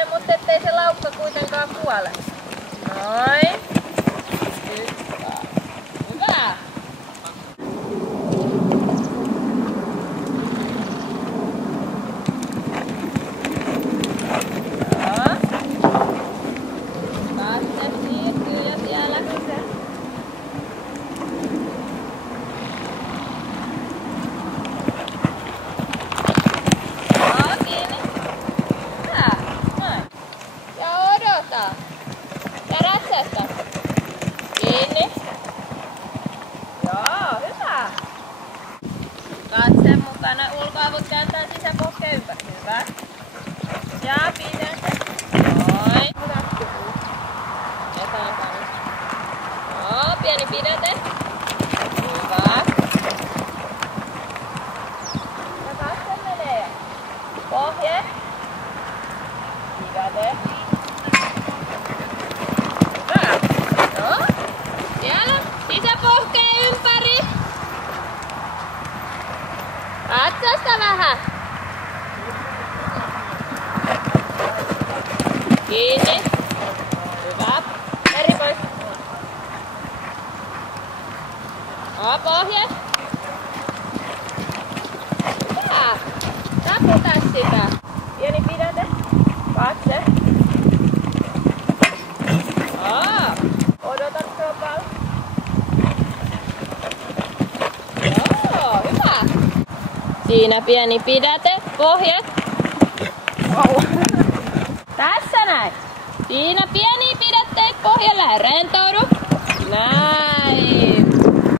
Katselee, mutta ettei se laukka kuitenkaan kuole. Noin. Hyvä. Katse siirtyy ja siellä kun se... Kiinni. Hyvä. Noin. Ja odota. Ja ratsasta. Kiinni. Joo, hyvä. Katse mukana. Ulkoavut kääntää sisäpohkeen ympäri. Hyvä. Ja pidätä. Noin. Eteenpäin. Joo, pieni pidäte. Hyvä. Ja katse menee. Pohje. Pidäte. Hyvä. No. Siellä. Sisäpohkeen ympäri. Katsasta vähän. Kiinni. Hyvä. Eri pois. Pohje. Hyvä. Taputa sitä. Pieni pidäte. Katse. Odota kropalla. Joo, hyvä. Siinä pieni pidäte. Pohje. Tässä näin. Siinä pieni pidätteet pohjalle. Rentoudu. Näin.